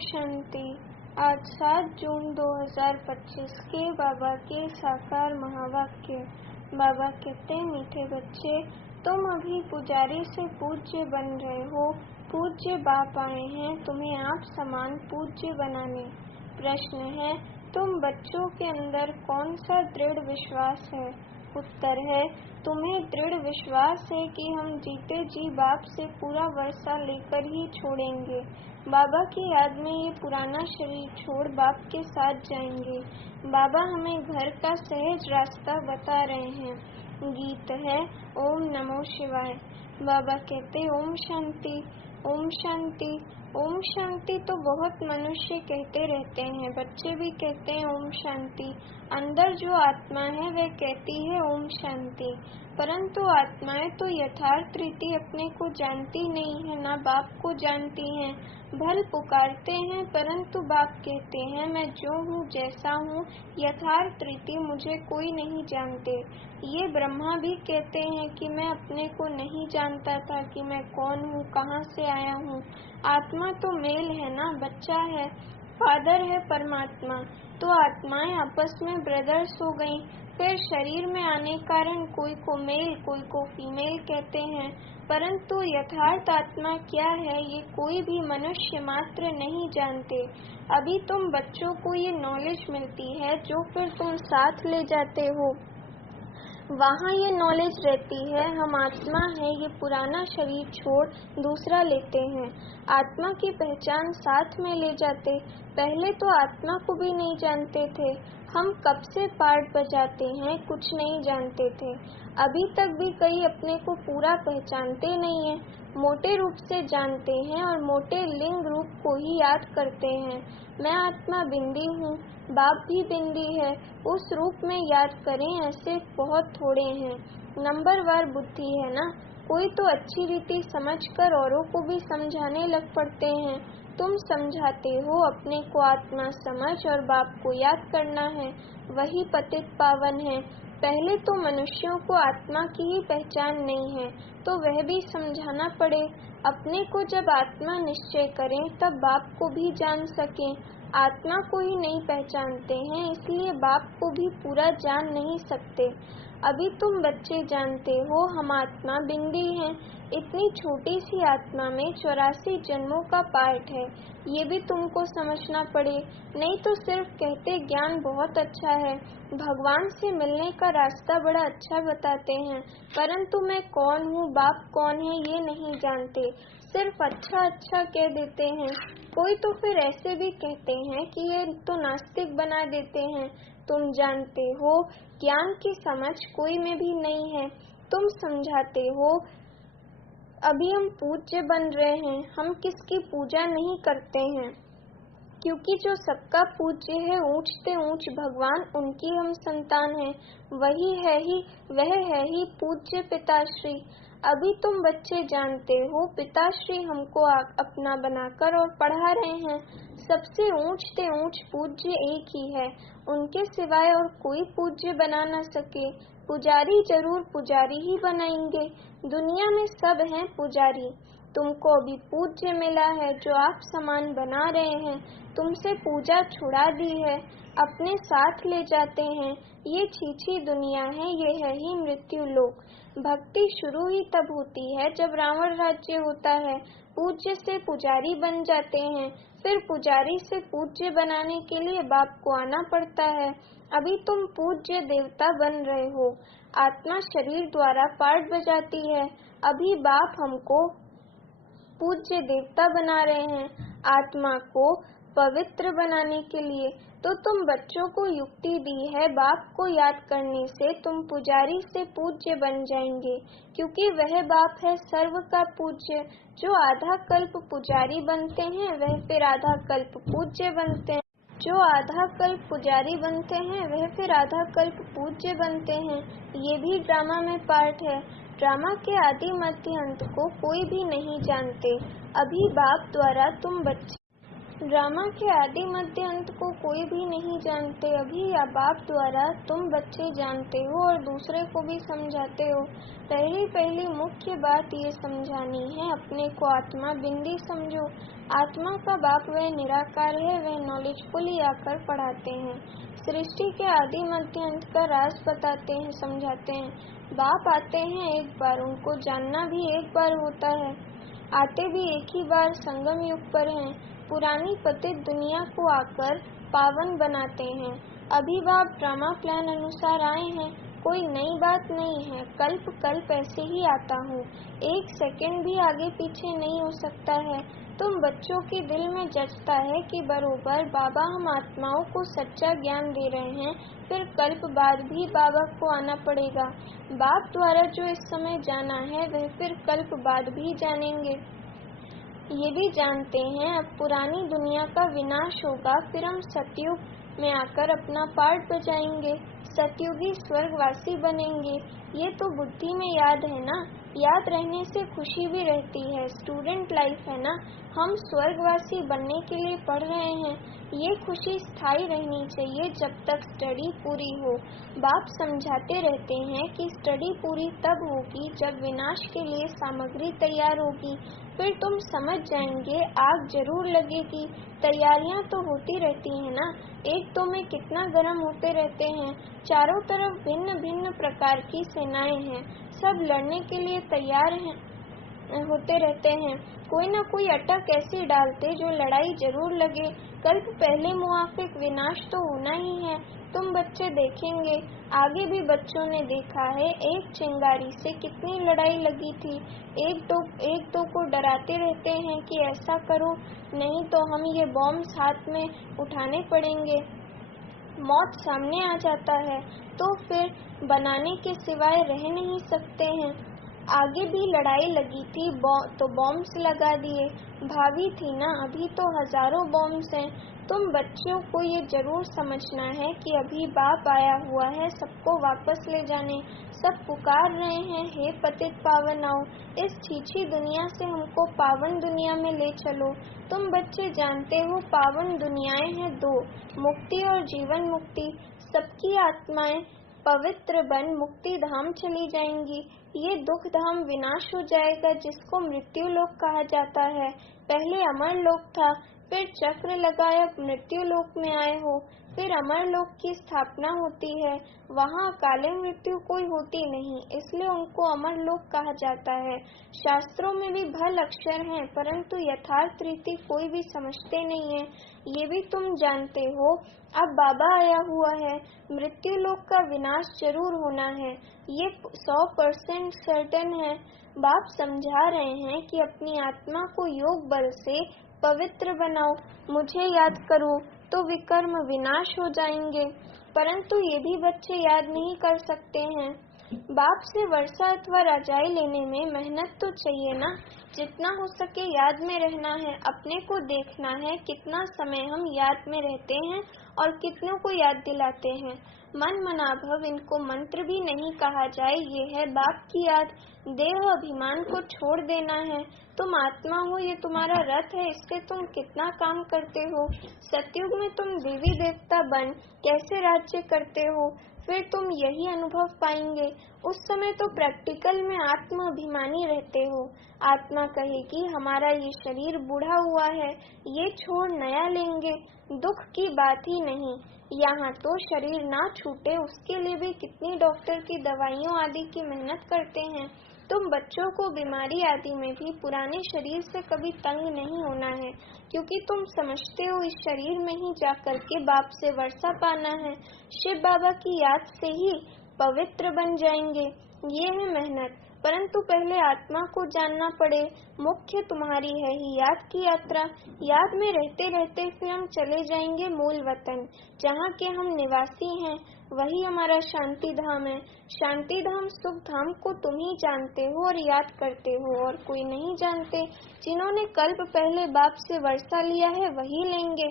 शांति। आज 7 जून 2025 के बाबा के साकार महावाक्य। बाबा कहते हैं, मीठे बच्चे, तुम अभी पुजारी से पूज्य बन रहे हो। पूज्य बाप आए हैं तुम्हें आप समान पूज्य बनाने। प्रश्न है, तुम बच्चों के अंदर कौन सा दृढ़ विश्वास है? उत्तर है, तुम्हें दृढ़ विश्वास है कि हम जीते जी बाप से पूरा वर्षा लेकर ही छोड़ेंगे। बाबा की याद में ये पुराना शरीर छोड़ बाप के साथ जाएंगे। बाबा हमें घर का सहज रास्ता बता रहे हैं। गीत है ओम नमो शिवाय। बाबा कहते ओम शांति, ओम शांति, ओम शांति। तो बहुत मनुष्य कहते रहते हैं, बच्चे भी कहते हैं ओम शांति। अंदर जो आत्मा है वह कहती है ओम शांति, परंतु आत्माएं तो यथार्थ रीति अपने को जानती नहीं है, ना बाप को जानती हैं। भल पुकारते हैं परंतु बाप कहते हैं, मैं जो हूँ जैसा हूँ यथार्थ रीति मुझे कोई नहीं जानते। ये ब्रह्मा भी कहते हैं कि मैं अपने को नहीं जानता था कि मैं कौन हूँ, कहाँ से आया हूँ। आत्मा तो मेल है ना, बच्चा है, फादर है परमात्मा। तो आत्माएं आपस में ब्रदर्स हो गई। फिर शरीर में आने कारण कोई को मेल कोई को फीमेल कहते हैं, परंतु यथार्थ आत्मा क्या है ये कोई भी मनुष्य मात्र नहीं जानते। अभी तुम बच्चों को ये नॉलेज मिलती है जो फिर तुम साथ ले जाते हो। वहाँ ये नॉलेज रहती है, हम आत्मा है, ये पुराना शरीर छोड़ दूसरा लेते हैं। आत्मा की पहचान साथ में ले जाते। पहले तो आत्मा को भी नहीं जानते थे। हम कब से पार्ट बजाते हैं कुछ नहीं जानते थे। अभी तक भी कई अपने को पूरा पहचानते नहीं है। मोटे रूप से जानते हैं और मोटे लिंग रूप को ही याद करते हैं। मैं आत्मा बिंदी हूँ, बाप भी बिंदी है। उस रूप में याद करें, ऐसे बहुत थोड़े हैं। नंबरवार बुद्धि है ना, कोई तो अच्छी रीति समझकर औरों को भी समझाने लग पड़ते हैं। तुम समझाते हो अपने को आत्मा समझ और बाप को याद करना है, वही पतित पावन है। पहले तो मनुष्यों को आत्मा की ही पहचान नहीं है, तो वह भी समझाना पड़े। अपने को जब आत्मा निश्चय करें तब बाप को भी जान सकें। आत्मा को ही नहीं पहचानते हैं, इसलिए बाप को भी पूरा जान नहीं सकते। अभी तुम बच्चे जानते हो हम आत्मा बिंदी हैं। इतनी छोटी सी आत्मा में 84 जन्मों का पार्ट है, ये भी तुमको समझना पड़े। नहीं तो सिर्फ कहते ज्ञान बहुत अच्छा है, भगवान से मिलने का रास्ता बड़ा अच्छा बताते हैं, परंतु मैं कौन हूँ, बाप कौन है ये नहीं जानते। सिर्फ अच्छा अच्छा कह देते हैं। कोई तो फिर ऐसे भी कहते हैं कि ये तो नास्तिक बना देते हैं। तुम जानते हो ज्ञान की समझ कोई में भी नहीं है। तुम समझाते हो अभी हम पूज्य बन रहे हैं, हम किसकी पूजा नहीं करते हैं, क्योंकि जो सबका पूज्य है ऊंचते ऊंच भगवान, उनकी हम संतान हैं। वही है ही, वह है ही पूज्य पिताश्री। अभी तुम बच्चे जानते हो पिताश्री हमको अपना बनाकर और पढ़ा रहे हैं। सबसे ऊंचते ऊंच पूज्य एक ही है, उनके सिवाय और कोई पूज्य बना न सके। पुजारी जरूर पुजारी ही बनाएंगे, दुनिया में सब हैं पुजारी। तुमको अभी पूज्य मिला है जो आप समान बना रहे हैं, तुमसे पूजा छुड़ा दी है, अपने साथ ले जाते हैं। ये छीछी दुनिया है, ये है ही मृत्यु लोक। भक्ति शुरू ही तब होती है जब रावण राज्य होता है। पूज्य से पुजारी बन जाते हैं, फिर पुजारी से पूज्य बनाने के लिए बाप को आना पड़ता है। अभी तुम पूज्य देवता बन रहे हो, आत्मा शरीर द्वारा पार्ट बजाती है। अभी बाप हमको पूज्य देवता बना रहे हैं, आत्मा को पवित्र बनाने के लिए। तो तुम बच्चों को युक्ति दी है, बाप को याद करने से तुम पुजारी से पूज्य बन जाएंगे, क्योंकि वह बाप है सर्व का पूज्य। जो आधा कल्प पुजारी बनते हैं वह फिर आधा कल्प पूज्य बनते हैं। जो आधा कल्प पुजारी बनते हैं वह फिर आधा कल्प पूज्य बनते हैं। ये भी ड्रामा में पार्ट है। ड्रामा के आदि मध्य अंत को कोई भी नहीं जानते। अभी बाप द्वारा तुम बच्चे ड्रामा के आदि मध्य अंत को कोई भी नहीं जानते। अभी या बाप द्वारा तुम बच्चे जानते हो और दूसरे को भी समझाते हो। पहली मुख्य बात ये समझानी है, अपने को आत्मा बिंदी समझो। आत्मा का बाप वह निराकार है, वह नॉलेजफुली आकर पढ़ाते हैं, सृष्टि के आदि मध्य अंत का राज बताते हैं, समझाते हैं। बाप आते हैं एक बार, उनको जानना भी एक बार होता है, आते भी एक ही बार संगम युग पर हैं। पुरानी पतित दुनिया को आकर पावन बनाते हैं। अभी बाप ड्रामा प्लान अनुसार आए हैं, कोई नई बात नहीं है। कल्प ऐसे ही आता हूँ, एक सेकंड भी आगे पीछे नहीं हो सकता है। तुम बच्चों के दिल में जचता है कि बरोबर बाबा हम आत्माओं को सच्चा ज्ञान दे रहे हैं, फिर कल्प बाद भी बाबा को आना पड़ेगा। बाप द्वारा जो इस समय जाना है वह फिर कल्प बाद भी जानेंगे। ये भी जानते हैं अब पुरानी दुनिया का विनाश होगा, फिर हम सतयुग में आकर अपना पार्ट बजाएंगे, सतयुगी स्वर्गवासी बनेंगे। ये तो बुद्धि में याद है ना, याद रहने से खुशी भी रहती है। स्टूडेंट लाइफ है ना, हम स्वर्गवासी बनने के लिए पढ़ रहे हैं। ये खुशी स्थायी रहनी चाहिए जब तक स्टडी पूरी हो। बाप समझाते रहते हैं कि स्टडी पूरी तब होगी जब विनाश के लिए सामग्री तैयार होगी, फिर तुम समझ जाएंगे, आग जरूर लगेगी। तैयारियां तो होती रहती है ना, एक तो में कितना गर्म होते रहते हैं, चारों तरफ भिन्न भिन्न प्रकार की सेनाएं हैं, सब लड़ने के लिए तैयार होते रहते हैं। कोई न कोई अटक ऐसी डालते जो लड़ाई जरूर लगे। कल्प पहले मुआफिक विनाश तो होना ही है। तुम बच्चे देखेंगे, आगे भी बच्चों ने देखा है, एक चिंगारी से कितनी लड़ाई लगी थी। एक दो को डराते रहते हैं कि ऐसा करो नहीं तो हम ये बॉम्ब हाथ में उठाने पड़ेंगे। मौत सामने आ जाता है तो फिर बनाने के सिवाय रह नहीं सकते हैं। आगे भी लड़ाई लगी थी तो बॉम्ब्स लगा दिए। भावी थी ना, अभी तो हजारों बॉम्ब्स हैं। तुम बच्चों को ये जरूर समझना है कि अभी बाप आया हुआ है सबको वापस ले जाने। सब पुकार रहे हैं, हे पतित पावन आओ, इस छीछी दुनिया से हमको पावन दुनिया में ले चलो। तुम बच्चे जानते हो पावन दुनियाएं हैं दो, मुक्ति और जीवन मुक्ति। सबकी आत्माएं पवित्र बन मुक्ति धाम चली जाएंगी। ये दुख धाम विनाश हो जाएगा जिसको मृत्यु लोक कहा जाता है। पहले अमर लोक था, फिर चक्र लगाए अब मृत्यु लोक में आए हो, फिर अमर लोक की स्थापना होती है। वहाँ अकाले मृत्यु कोई होती नहीं, इसलिए उनको अमर लोक कहा जाता है। शास्त्रों में भी भल अक्षर हैं, परंतु यथार्थ रीति कोई भी समझते नहीं है। ये भी तुम जानते हो, अब बाबा आया हुआ है, मृत्यु लोक का विनाश जरूर होना है, ये 100% सर्टेन है। बाप समझा रहे हैं कि अपनी आत्मा को योग बल से पवित्र बनाओ, मुझे याद करो तो विकर्म विनाश हो जाएंगे। परंतु ये भी बच्चे याद नहीं कर सकते हैं। बाप से वर्षा अथवा रजाई लेने में मेहनत तो चाहिए ना, जितना हो सके याद में रहना है। अपने को देखना है कितना समय हम याद में रहते हैं और कितनों को याद दिलाते हैं। मन मनाभव इनको मंत्र भी नहीं कहा जाए, ये है बाप की याद। देह अभिमान को छोड़ देना है। तुम आत्मा हो, ये तुम्हारा रथ है, इससे तुम कितना काम करते हो। सतयुग में तुम देवी देवता बन कैसे राज्य करते हो, फिर तुम यही अनुभव पाएंगे। उस समय तो प्रैक्टिकल में आत्म अभिमानी रहते हो। आत्मा कहेगी हमारा ये शरीर बूढ़ा हुआ है, ये छोड़ नया लेंगे, दुख की बात ही नहीं। यहाँ तो शरीर ना छूटे उसके लिए भी कितनी डॉक्टर की दवाइयों आदि की मेहनत करते हैं। तुम बच्चों को बीमारी आदि में भी पुराने शरीर से कभी तंग नहीं होना है, क्योंकि तुम समझते हो इस शरीर में ही जाकर के बाप से वर्षा पाना है। शिव बाबा की याद से ही पवित्र बन जाएंगे। ये है मेहनत, परंतु पहले आत्मा को जानना पड़े। मुख्य तुम्हारी है ही याद की यात्रा। याद में रहते रहते फिर हम चले जाएंगे मूल वतन, जहाँ के हम निवासी हैं, वही हमारा शांति धाम है। शांति धाम सुख धाम को तुम ही जानते हो और याद करते हो, और कोई नहीं जानते। जिन्होंने कल्प पहले बाप से वर्षा लिया है वही लेंगे।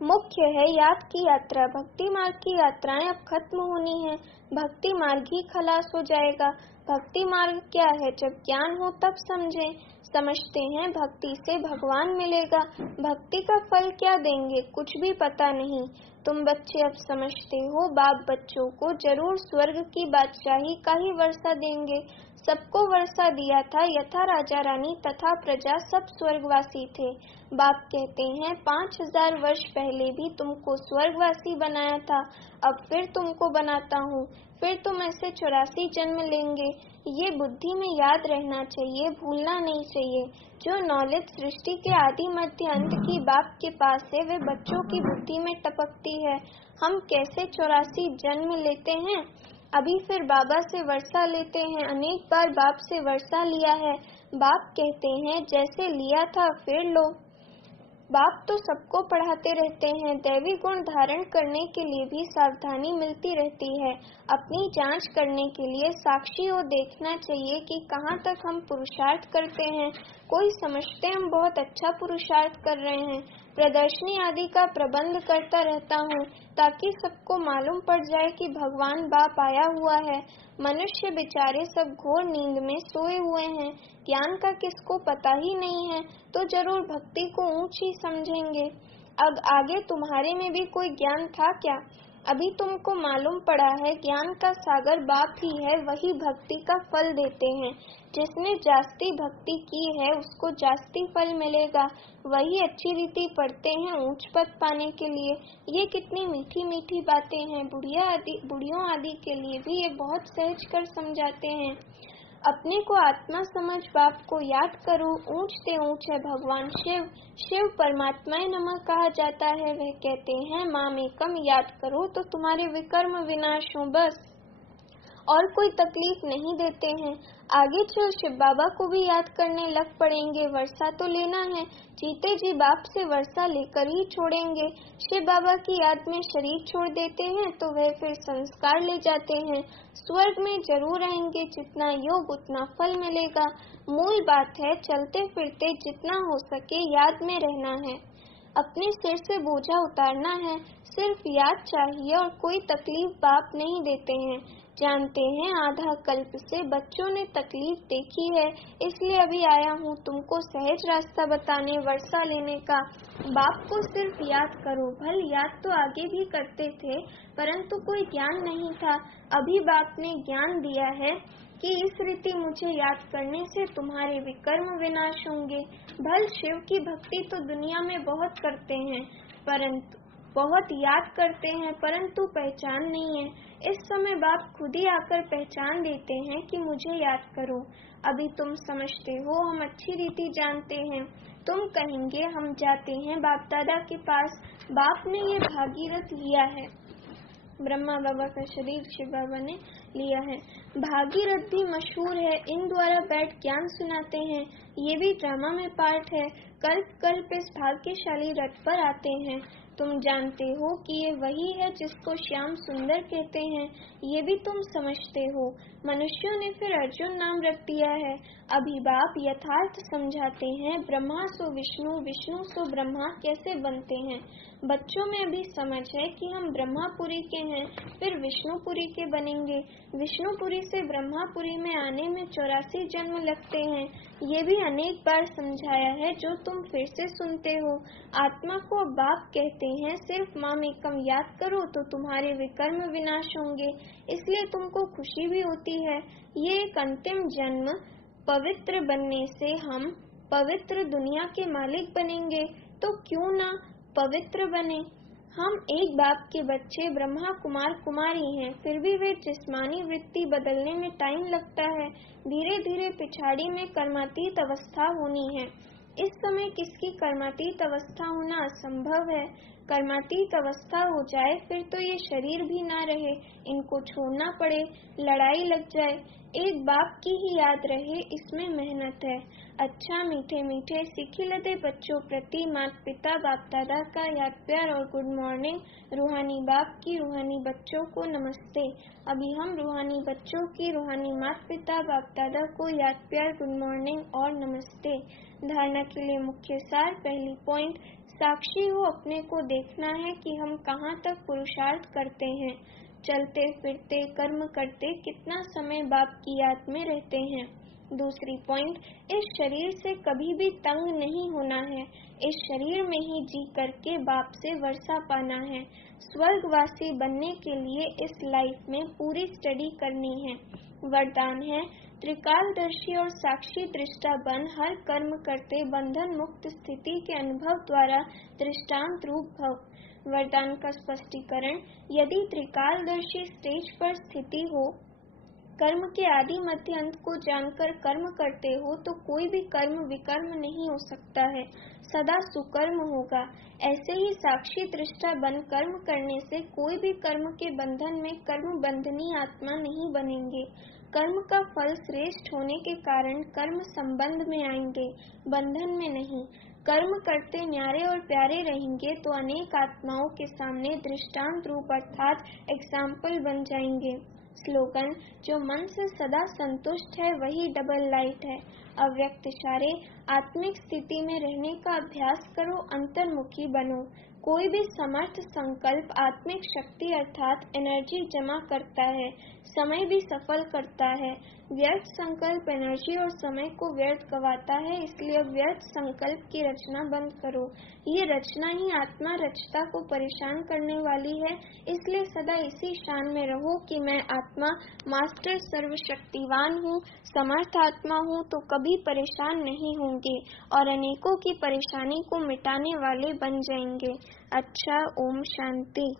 मुख्य है याद की यात्रा। भक्ति मार्ग की यात्राएं अब खत्म होनी है, भक्ति मार्ग ही खलास हो जाएगा। भक्ति मार्ग क्या है, जब ज्ञान हो तब समझें। समझते हैं भक्ति से भगवान मिलेगा। भक्ति का फल क्या देंगे कुछ भी पता नहीं। तुम बच्चे अब समझते हो बाप बच्चों को जरूर स्वर्ग की बादशाही का ही वर्षा देंगे। सबको वर्षा दिया था यथा राजा रानी तथा प्रजा सब स्वर्गवासी थे। बाप कहते हैं 5000 वर्ष पहले भी तुमको स्वर्गवासी बनाया था, अब फिर तुमको बनाता हूँ। फिर तुम ऐसे 84 जन्म लेंगे। ये बुद्धि में याद रहना चाहिए, भूलना नहीं चाहिए। जो नॉलेज सृष्टि के आदि मध्य अंत की बाप के पास है वे बच्चों की बुद्धि में टपकती है। हम कैसे 84 जन्म लेते हैं, अभी फिर बाबा से वर्षा लेते हैं। अनेक बार बाप से वर्षा लिया है। बाप कहते हैं जैसे लिया था फिर लो। बाप तो सबको पढ़ाते रहते हैं। दैवी गुण धारण करने के लिए भी सावधानी मिलती रहती है। अपनी जांच करने के लिए साक्षी को देखना चाहिए कि कहाँ तक हम पुरुषार्थ करते हैं। कोई समझते हम बहुत अच्छा पुरुषार्थ कर रहे हैं। प्रदर्शनी आदि का प्रबंध करता रहता हूँ ताकि सबको मालूम पड़ जाए कि भगवान बाप आया हुआ है। मनुष्य बेचारे सब घोर नींद में सोए हुए हैं। ज्ञान का किसको पता ही नहीं है तो जरूर भक्ति को ऊंची समझेंगे। अब आगे तुम्हारे में भी कोई ज्ञान था क्या? अभी तुमको मालूम पड़ा है ज्ञान का सागर बाप ही है, वही भक्ति का फल देते हैं। जिसने जास्ती भक्ति की है उसको जास्ती फल मिलेगा। वही अच्छी रीति पढ़ते हैं ऊंच पद पाने के लिए। ये कितनी मीठी मीठी बातें हैं। बुढ़ियों आदि के लिए भी ये बहुत सहज कर समझाते हैं। अपने को आत्मा समझ बाप को याद करो। ऊंच से ऊंच है भगवान शिव। शिव परमात्माए नमः कहा जाता है। वह कहते हैं माम एकम याद करो तो तुम्हारे विकर्म विनाश हो बस, और कोई तकलीफ नहीं देते हैं। आगे चल शिव बाबा को भी याद करने लग पड़ेंगे। वर्षा तो लेना है, जीते जी बाप से वर्षा लेकर ही छोड़ेंगे। शिव बाबा की याद में शरीर छोड़ देते हैं तो वह फिर संस्कार ले जाते हैं। स्वर्ग में जरूर रहेंगे। जितना योग उतना फल मिलेगा। मूल बात है चलते फिरते जितना हो सके याद में रहना है। अपने सिर से बोझा उतारना है। सिर्फ याद चाहिए और कोई तकलीफ बाप नहीं देते हैं। जानते हैं आधा कल्प से बच्चों ने तकलीफ देखी है, इसलिए अभी आया हूँ तुमको सहज रास्ता बताने, वर्षा लेने का। बाप को सिर्फ याद करो। भल याद तो आगे भी करते थे परंतु कोई ज्ञान नहीं था। अभी बाप ने ज्ञान दिया है कि इस रीति मुझे याद करने से तुम्हारे विकर्म विनाश होंगे। भल शिव की भक्ति तो दुनिया में बहुत करते हैं, परंतु बहुत याद करते हैं परंतु पहचान नहीं है। इस समय बाप खुद ही आकर पहचान देते हैं कि मुझे याद करो। अभी तुम समझते हो, हम अच्छी रीति जानते हैं। तुम कहेंगे हम जाते हैं बाप दादा के पास। बाप ने ये भागीरथ लिया है। ब्रह्मा बाबा का शरीर शिव बाबा ने लिया है। भागीरथ भी मशहूर है। इन द्वारा बैठ ज्ञान सुनाते हैं। ये भी ड्रामा में पार्ट है। कल्प कल्प इस भाग्यशाली रथ पर आते हैं। तुम जानते हो कि ये वही है जिसको श्याम सुंदर कहते हैं। ये भी तुम समझते हो। मनुष्यों ने फिर अर्जुन नाम रख दिया है। अभी बाप यथार्थ समझाते हैं। ब्रह्मा सो विष्णु, विष्णु सो ब्रह्मा कैसे बनते हैं। बच्चों में अभी समझ है कि हम ब्रह्मापुरी के हैं, फिर विष्णुपुरी के बनेंगे। विष्णुपुरी से ब्रह्मापुरी में आने में 84 जन्म लगते हैं। ये भी अनेक बार समझाया है जो तुम फिर से सुनते हो। आत्मा को बाप कहते हैं सिर्फ माम एकम याद करो तो तुम्हारे विकर्म विनाश होंगे। इसलिए तुमको खुशी भी होती है। ये एक अंतिम जन्म, पवित्र बनने से हम पवित्र दुनिया के मालिक बनेंगे। तो क्यों ना पवित्र बने। हम एक बाप के बच्चे ब्रह्मा कुमार कुमारी हैं, फिर भी वे जिस्मानी वृत्ति बदलने में टाइम लगता है। धीरे धीरे पिछाड़ी में कर्मातीत अवस्था होनी है। इस समय किसकी कर्मातीत अवस्था होना असंभव है। कर्मातीत अवस्था हो जाए फिर तो ये शरीर भी ना रहे, इनको छोड़ना पड़े, लड़ाई लग जाए। एक बाप की ही याद रहे, इसमें मेहनत है। अच्छा मीठे मीठे सिखिलते बच्चों प्रति माता पिता बाप दादा का याद प्यार और गुड मॉर्निंग। रूहानी बाप की रूहानी बच्चों को नमस्ते। अभी हम रूहानी बच्चों की रूहानी माता पिता बाप दादा को याद प्यार, गुड मॉर्निंग और नमस्ते। धारणा के लिए मुख्य सार। पहली पॉइंट, साक्षी हो अपने को देखना है कि हम कहाँ तक पुरुषार्थ करते हैं। चलते फिरते कर्म करते कितना समय बाप की याद में रहते हैं। दूसरी पॉइंट, इस शरीर से कभी भी तंग नहीं होना है। इस शरीर में ही जी करके बाप से वर्षा पाना है। स्वर्गवासी बनने के लिए इस लाइफ में पूरी स्टडी करनी है। वरदान है, त्रिकालदर्शी और साक्षी दृष्टा बन हर कर्म करते बंधन मुक्त स्थिति के अनुभव द्वारा दृष्टांत रूप भव। वरदान का स्पष्टीकरण, यदि त्रिकालदर्शी स्टेज पर स्थिति हो, कर्म के आदि मध्य अंत को जानकर कर्म करते हो तो कोई भी कर्म विकर्म नहीं हो सकता है, सदा सुकर्म होगा। ऐसे ही साक्षी दृष्टा बन कर्म करने से कोई भी कर्म के बंधन में कर्म बंधनी आत्मा नहीं बनेंगे। कर्म का फल श्रेष्ठ होने के कारण कर्म संबंध में आएंगे, बंधन में नहीं। कर्म करते न्यारे और प्यारे रहेंगे तो अनेक आत्माओं के सामने दृष्टांत रूप अर्थात एग्जाम्पल बन जाएंगे। स्लोगन, जो मन से सदा संतुष्ट है वही डबल लाइट है। अव्यक्त इशारे, आत्मिक स्थिति में रहने का अभ्यास करो, अंतर्मुखी बनो। कोई भी समर्थ संकल्प आत्मिक शक्ति अर्थात एनर्जी जमा करता है, समय भी सफल करता है। व्यर्थ संकल्प एनर्जी और समय को व्यर्थ गवाता है, इसलिए व्यर्थ संकल्प की रचना बंद करो। ये रचना ही आत्मा रचता को परेशान करने वाली है, इसलिए सदा इसी शान में रहो कि मैं आत्मा मास्टर सर्वशक्तिवान हूँ, समर्थ आत्मा हूँ, तो कभी परेशान नहीं होंगे और अनेकों की परेशानी को मिटाने वाले बन जाएंगे। अच्छा, ओम शांति।